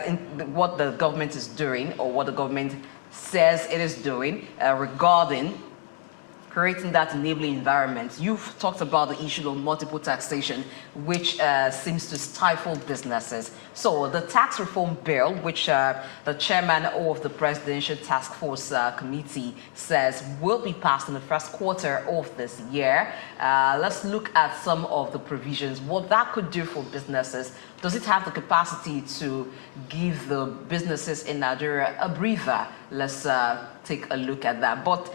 at what the government is doing, or what the government says it is doing regarding creating that enabling environment. You've talked about the issue of multiple taxation, which seems to stifle businesses. So the tax reform bill, which the chairman of the Presidential Task Force Committee says will be passed in the first quarter of this year. Let's look at some of the provisions, what that could do for businesses. Does it have the capacity to give the businesses in Nigeria a breather? Let's take a look at that. But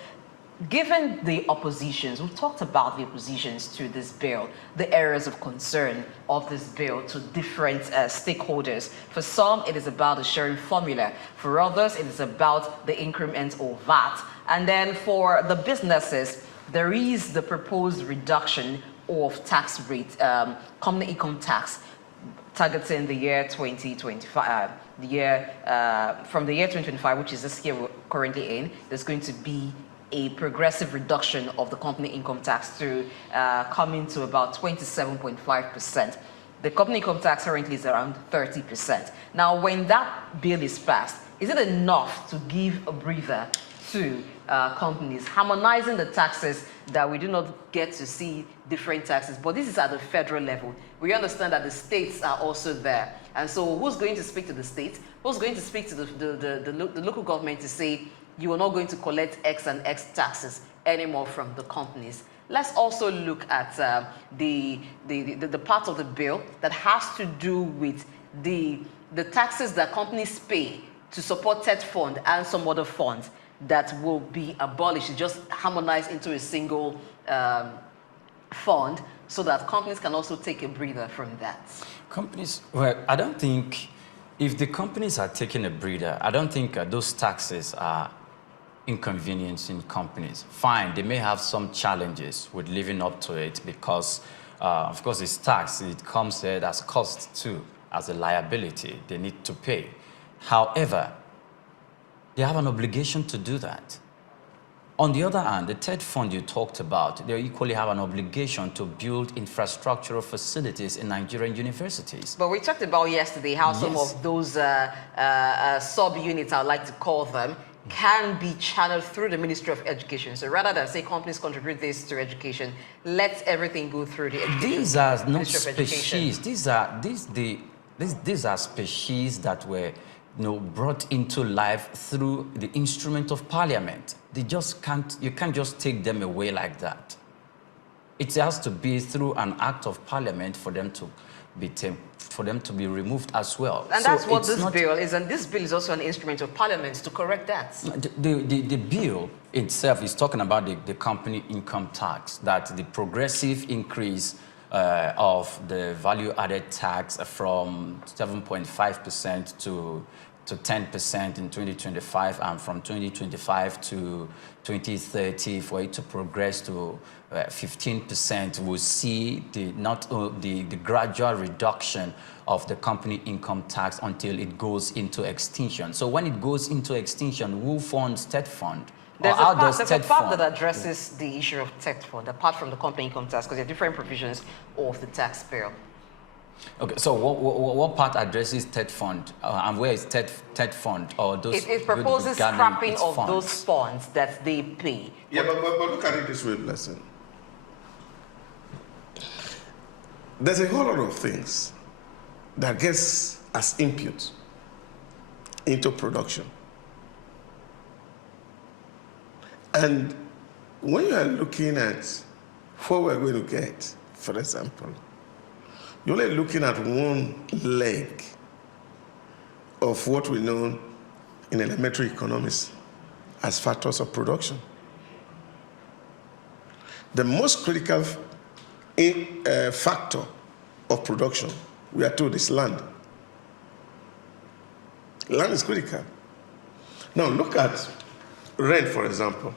given the oppositions, we've talked about the oppositions to this bill, the areas of concern of this bill to different stakeholders. For some, it is about the sharing formula. For others, it is about the increment of VAT. And then for the businesses, there is the proposed reduction of tax rate, company income tax, targeting the year 2025. From the year 2025, which is this year we're currently in, there's going to be a progressive reduction of the company income tax to coming to about 27.5%. The company income tax currently is around 30%. Now, when that bill is passed, is it enough to give a breather to companies, harmonizing the taxes that we do not get to see different taxes? But this is at the federal level. We understand that the states are also there. And so who's going to speak to the states? Who's going to speak to the local government to say, you are not going to collect X and X taxes anymore from the companies? Let's also look at the part of the bill that has to do with the taxes that companies pay to support TED fund and some other funds that will be abolished, just harmonized into a single fund, so that companies can also take a breather from that. Companies, well, I don't think, if the companies are taking a breather, I don't think those taxes are inconveniencing companies. Fine, they may have some challenges with living up to it because, of course, it's tax. It comes as cost too, as a liability they need to pay. However, they have an obligation to do that. On the other hand, the TED fund you talked about, they equally have an obligation to build infrastructural facilities in Nigerian universities. But we talked about yesterday how some of those sub-units, I like to call them, can be channeled through the Ministry of Education. So rather than say companies contribute this to education, let everything go through the education. These are not species. These are species that were brought into life through the instrument of parliament. They just can't, you can't just take them away like that. It has to be through an act of parliament for them to be removed as well. And so that's what this bill is, and this bill is also an instrument of parliament to correct that. The bill itself is talking about the company income tax, that the progressive increase of the value-added tax from 7.5% to 10% in 2025, and from 2025 to 2030 for it to progress to 15%, we'll see the gradual reduction of the company income tax until it goes into extinction. So when it goes into extinction, who funds TED fund? There's a part that addresses the issue of TED fund, apart from the company income tax, because there are different provisions of the tax bill. Okay, so what part addresses TED fund, and where is TED fund, or those? It proposes scrapping of those funds that they pay. Yeah, but look at it this way, Blessing. There's a whole lot of things that gets as input into production. And when you are looking at what we're going to get, for example, you're only looking at one leg of what we know in elementary economics as factors of production. The most critical factor of production, we are told, is land. Land is critical. Now look at rent, for example.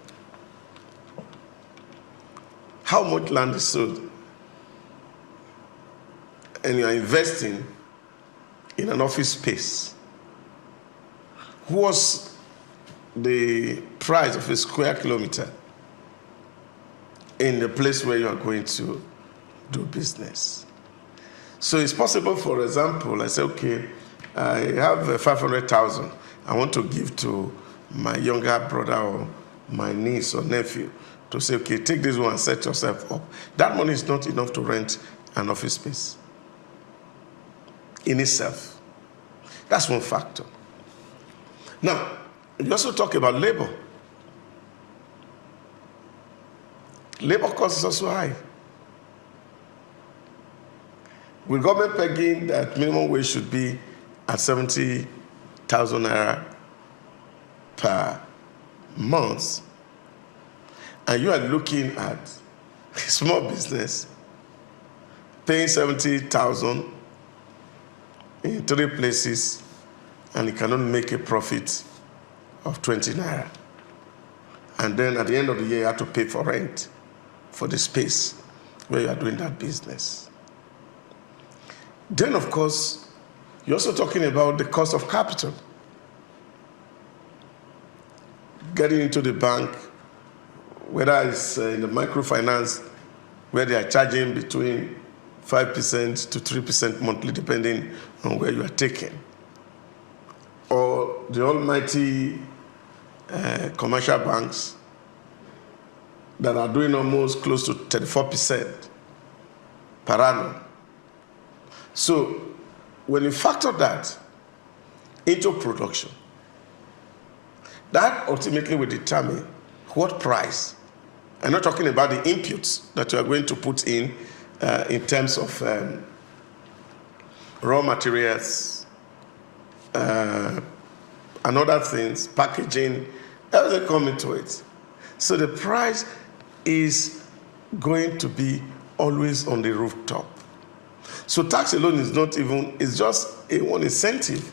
How much land is sold? And you are investing in an office space. What's the price of a square kilometer in the place where you are going to do business? So it's possible, for example, I say, okay, I have 500,000 I want to give to my younger brother or my niece or nephew to say, okay, take this one and set yourself up. That money is not enough to rent an office space in itself. That's one factor. Now, you also talk about labor. Labor cost is also high. With government pegging that minimum wage should be at 70,000 naira per month, and you are looking at small business paying 70,000 in 3 places, and it cannot make a profit of 20 naira. And then at the end of the year, you have to pay for rent for the space where you are doing that business. Then, of course, you're also talking about the cost of capital. Getting into the bank, whether it's in the microfinance, where they are charging between 5% to 3% monthly, depending on where you are taking, or the almighty commercial banks that are doing almost close to 34% per annum. So when you factor that into production, that ultimately will determine what price. I'm not talking about the inputs that you are going to put in terms of raw materials and other things, packaging, everything come into it. So the price is going to be always on the rooftop. So tax alone is not even, it's just one incentive.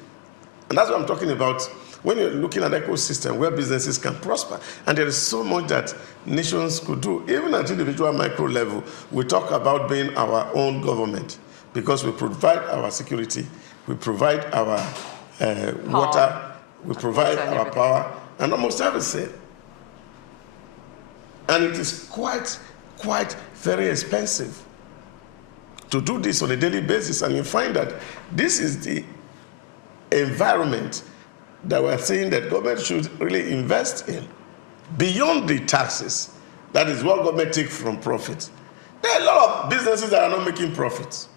And that's what I'm talking about when you're looking at ecosystem where businesses can prosper. And there is so much that nations could do. Even at individual micro level, we talk about being our own government because we provide our security, we provide our water, we provide our power, and almost everything. And it is quite very expensive to do this on a daily basis. And you find that this is the environment that we're saying that government should really invest in beyond the taxes. That is what government takes from profit. There are a lot of businesses that are not making profits.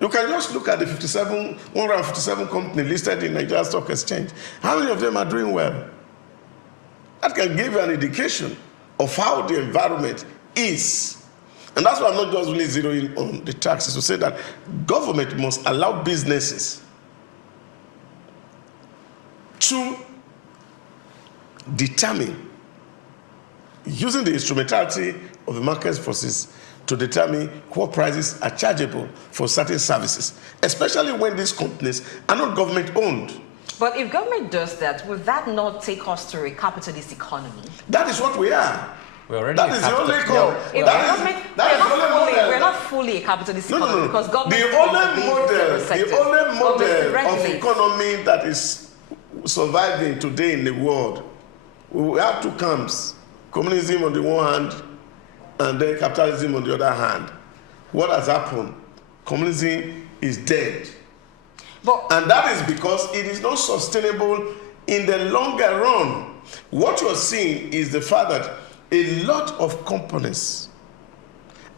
You can just look at the 157 companies listed in Nigeria Stock Exchange. How many of them are doing well? That can give you an indication of how the environment is. And that's why I'm not just really zeroing on the taxes to say that government must allow businesses to determine, using the instrumentality of the market forces, to determine what prices are chargeable for certain services, especially when these companies are not government-owned. But if government does that, will that not take us to a capitalist economy? That is what we are. That is the only call. We're not fully a capitalist economy because government the only model of economy that is surviving today in the world, we have two camps: communism on the one hand, and then capitalism on the other hand. What has happened? Communism is dead, and that is because it is not sustainable in the longer run. What you're seeing is the fact that a lot of companies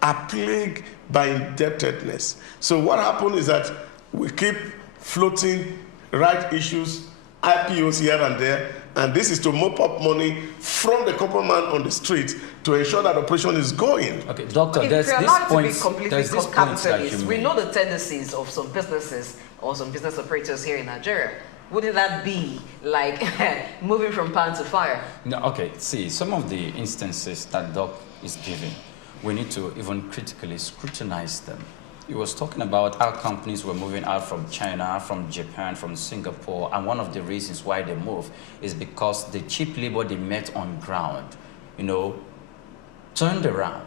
are plagued by indebtedness. So what happened is that we keep floating right issues, IPOs here and there, and this is to mop up money from the common man on the street to ensure that operation is going. Okay, Doctor, there's this point. We know the tendencies of some businesses or some business operators here in Nigeria. Wouldn't that be like moving from pan to fire? No, okay, see, some of the instances that Doc is giving, we need to even critically scrutinize them. He was talking about how companies were moving out from China, from Japan, from Singapore, and one of the reasons why they moved is because the cheap labor they met on ground, turned around.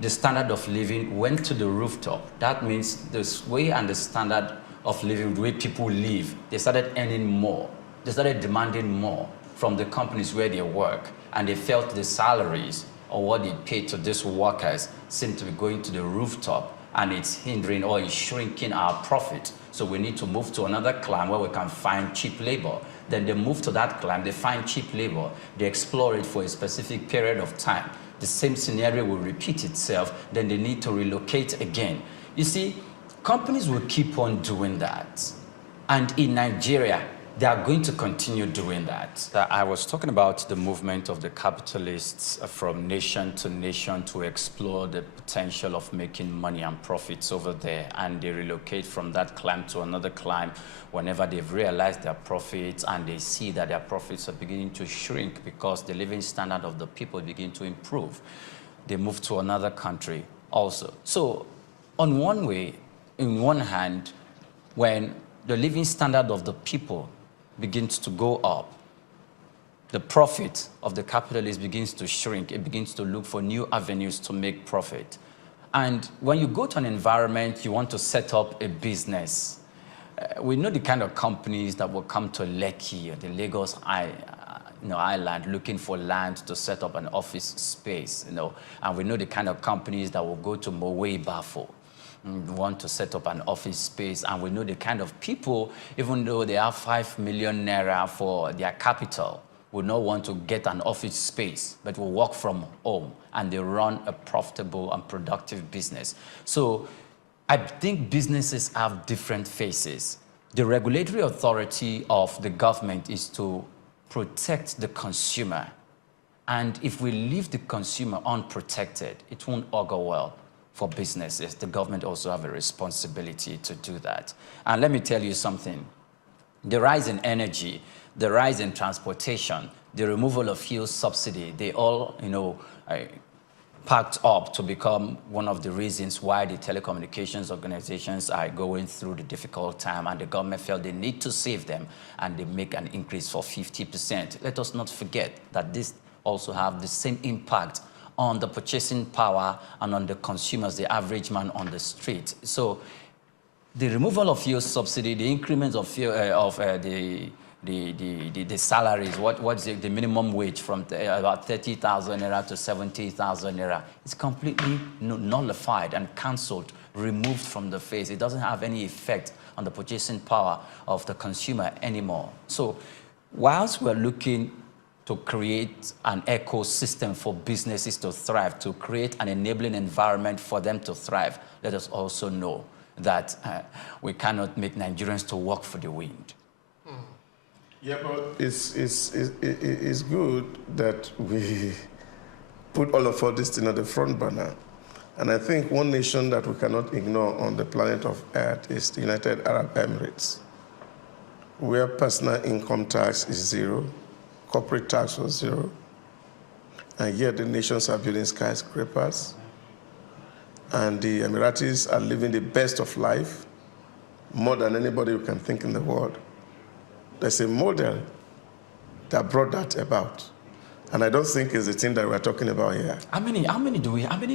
The standard of living went to the rooftop. That means the way and the standard of living, the way people live, they started earning more. They started demanding more from the companies where they work, and they felt the salaries or what they paid to these workers seemed to be going to the rooftop. and it's hindering or it's shrinking our profit. So we need to move to another climb where we can find cheap labor. Then they move to that climb, they find cheap labor, they explore it for a specific period of time. The same scenario will repeat itself, then they need to relocate again. You see, companies will keep on doing that. And in Nigeria, they are going to continue doing that. I was talking about the movement of the capitalists from nation to nation to explore the potential of making money and profits over there, and they relocate from that climb to another climb whenever they've realized their profits and they see that their profits are beginning to shrink because the living standard of the people begin to improve. They move to another country also. So on one way, in one hand, when the living standard of the people begins to go up, the profit of the capitalist begins to shrink. It begins to look for new avenues to make profit. And when you go to an environment, you want to set up a business. We know the kind of companies that will come to Lekki or the Lagos Island looking for land to set up an office space, and we know the kind of companies that will go to Mowe Bafo, want to set up an office space, and we know the kind of people, even though they have 5 million naira for their capital, would not want to get an office space, but will work from home, and they run a profitable and productive business. So I think businesses have different faces. The regulatory authority of the government is to protect the consumer, and if we leave the consumer unprotected, it won't augur well for businesses. The government also have a responsibility to do that. And let me tell you something. The rise in energy, the rise in transportation, the removal of fuel subsidy, they all, packed up to become one of the reasons why the telecommunications organizations are going through the difficult time, and the government felt they need to save them, and they make an increase for 50%. Let us not forget that this also have the same impact on the purchasing power and on the consumers, the average man on the street. So the removal of fuel subsidy, the increment of fuel, the salaries, what's the minimum wage from about 30,000 naira to 70,000 naira, is completely nullified and cancelled, removed from the face. It doesn't have any effect on the purchasing power of the consumer anymore. So whilst we're looking to create an ecosystem for businesses to thrive, to create an enabling environment for them to thrive, let us also know that we cannot make Nigerians to work for the wind. Yeah, but it's good that we put all of this thing on the front burner. And I think one nation that we cannot ignore on the planet of Earth is the United Arab Emirates, where personal income tax is 0, corporate tax was 0, and yet the nations are building skyscrapers, and the Emiratis are living the best of life, more than anybody you can think in the world. There's a model that brought that about, and I don't think it's the thing that we're talking about here. How many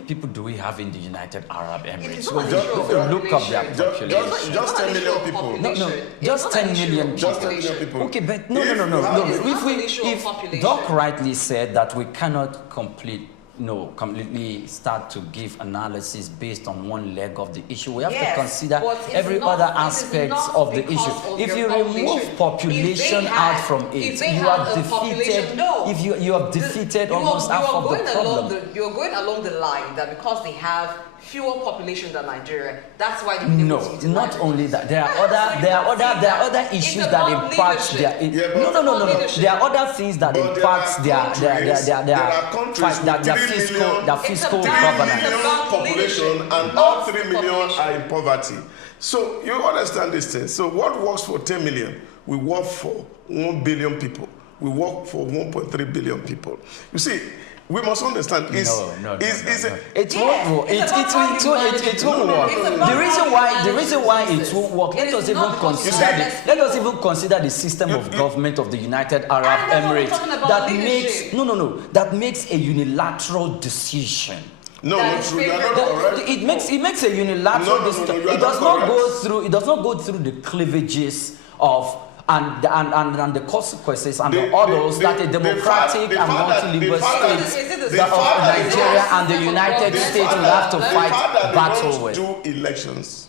people do we have in the United Arab Emirates? Look up their population. Just 10 million people. No, just 10 million people. Just 10 million people. Okay, but no. If Doc rightly said that we cannot completely start to give analysis based on one leg of the issue. We have to consider every other aspect of the issue. If you remove population out from it, you have defeated. If you have defeated almost half of the problem. You're going along the line that because they have fewer population than Nigeria, that's why they not only that. There are other issues that impact their. No. There are other things that impact their fiscal governance. 3 million population, and all 3 million are in poverty. So you understand this thing. So what works for 10 million, we work for 1 billion people. We work for 1.3 billion people. You see, we must understand it won't work. The reason why it won't work, let us even consider the system of government of the United Arab Emirates that makes a unilateral decision. No, not true. You are not correct. It makes a unilateral decision. It does not go through the cleavages of and the consequences and the odors that a democratic and multilingual state of Nigeria and the United States will have to fight battle with. Do elections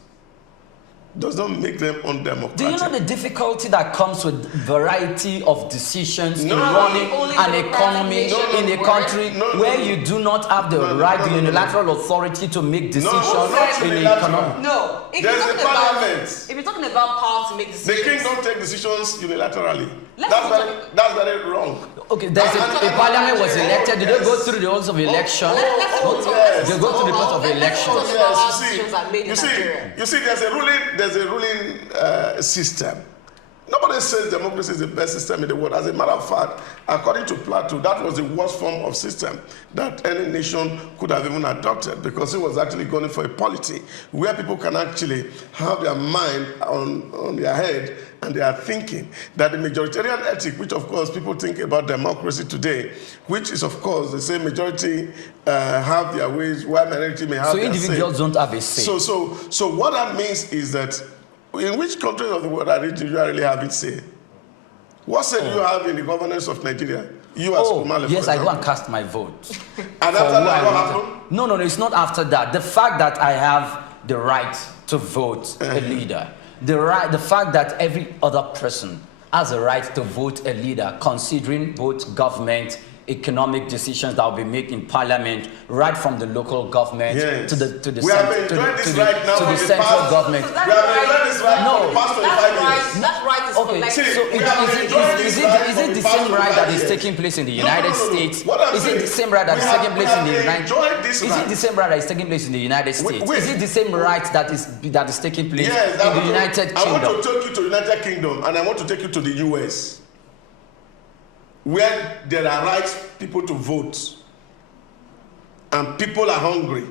does not make them undemocratic. Do you know the difficulty that comes with variety of decisions in running an economy in a country where you do not have the right, the unilateral authority to make decisions in the economy? No. If you're talking about power to make decisions, the king don't take decisions unilaterally. That's very wrong. Okay, a parliament was elected. Did they go through the halls of election? They go through the course of election. You see, there's a ruling system. Nobody says democracy is the best system in the world. As a matter of fact, according to Plato, that was the worst form of system that any nation could have even adopted, because it was actually going for a polity where people can actually have their mind on their head and they are thinking. That the majoritarian ethic, which of course people think about democracy today, which is of course the same majority have their ways, while minority may have their say. So individuals don't have a say. So what that means is that in which countries of the world are you really having say? What say do you have in the governance of Nigeria? You as Krumale, yes, I go and cast my vote. And after that, what happened? No, it's not after that. The fact that I have the right to vote a leader, the fact that every other person has a right to vote a leader, considering both government, economic decisions that will be made in parliament, right from the local government to the central government. So that's right. Okay, so is it the same right that is taking place in the United States? Is it the same right that is taking place in the United States? Is it the same right that is taking place in the United States? Is it the same right that is taking place in the United Kingdom? I want to take you to the United Kingdom, and I want to take you to the US, where there are rights people to vote and people are hungry.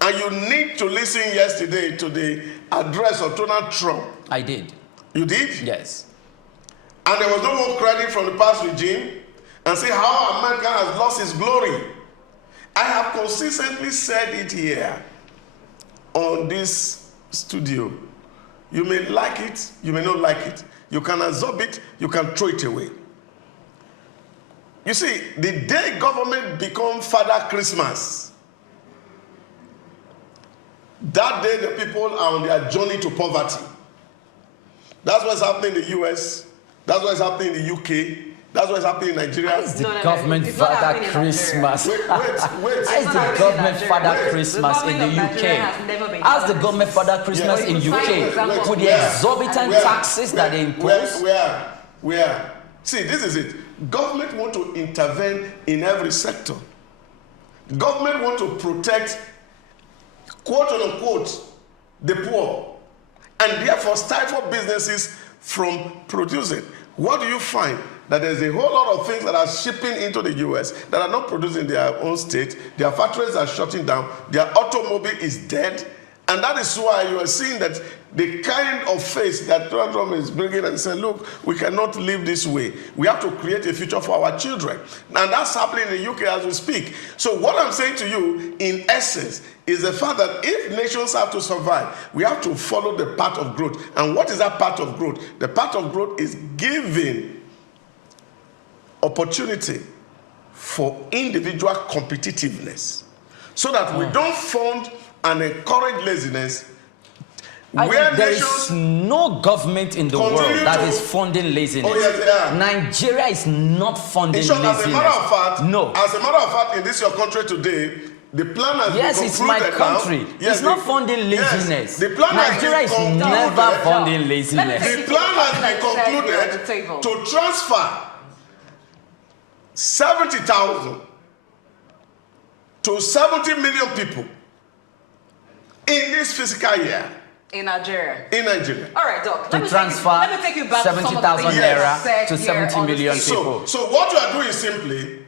And you need to listen yesterday to the address of Donald Trump. I did. You did? Yes. And there was no more credit from the past regime and say how America has lost its glory. I have consistently said it here on this studio. You may like it, you may not like it. You can absorb it, you can throw it away. You see, the day government become Father Christmas, that day the people are on their journey to poverty. That's what's happening in the US, that's what's happening in the UK, that's what's happening in Nigeria. It's the government Father Christmas. Wait. It's the government Father Christmas in the UK. As the government Father Christmas in UK, with the exorbitant taxes that they impose. Where? See, this is it. Government want to intervene in every sector. Government want to protect, quote unquote, the poor, and therefore stifle businesses from producing. What do you find? That there's a whole lot of things that are shipping into the US that are not produced in their own state. Their factories are shutting down. Their automobile is dead. And that is why you are seeing that the kind of face that Donald Trump is bringing and saying, look, we cannot live this way. We have to create a future for our children. And that's happening in the UK as we speak. So what I'm saying to you, in essence, is the fact that if nations have to survive, we have to follow the path of growth. And what is that path of growth? The path of growth is giving opportunity for individual competitiveness so that we don't fund and encourage laziness. There is no government in the world that is funding laziness. Oh, yes, they are. Nigeria is not funding laziness. As a matter of fact, no. As a matter of fact, in this your country today, the plan has been concluded. Yes, it's my country. Yes, it's not funding laziness. Yes, the plan Nigeria is never funding laziness. The plan has been concluded to transfer 70,000 to 70 million people in this fiscal year. In Nigeria. All right, Doc. Let me take you back 70,000 naira to 70 million people. So what you are doing simply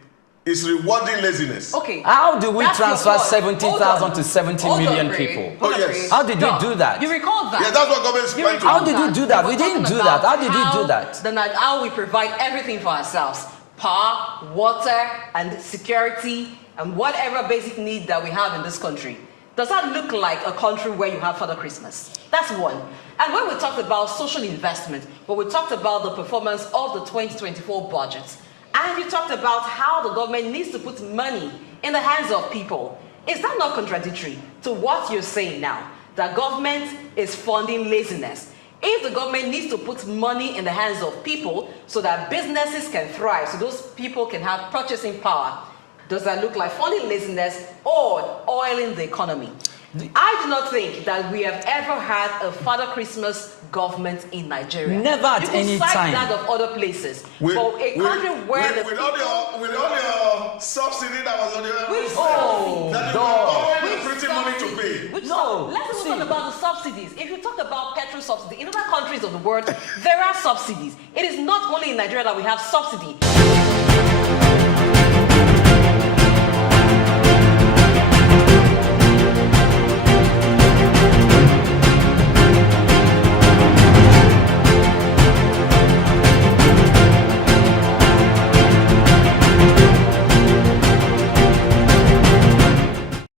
is rewarding laziness. Okay. How do we transfer 70,000 to 70 million people? Yes. How did we do that? You recall that? Yeah, that's what government is planning to do. How did we do that? We didn't do that. How did we do that? How we provide everything for ourselves. Power, water, and security, and whatever basic need that we have in this country. Does that look like a country where you have Father Christmas? That's one. And when we talked about social investment, when we talked about the performance of the 2024 budget, and you talked about how the government needs to put money in the hands of people, is that not contradictory to what you're saying now? That government is funding laziness. If the government needs to put money in the hands of people so that businesses can thrive, so those people can have purchasing power, does that look like funding laziness or oiling the economy? I do not think that we have ever had a Father Christmas government in Nigeria. Never at any time. You can cite that of other places. But a country where with all your subsidy that was on the printing money to pay. Let's talk about the subsidies. If you talk about petrol subsidy, in other countries of the world, there are subsidies. It is not only in Nigeria that we have subsidy.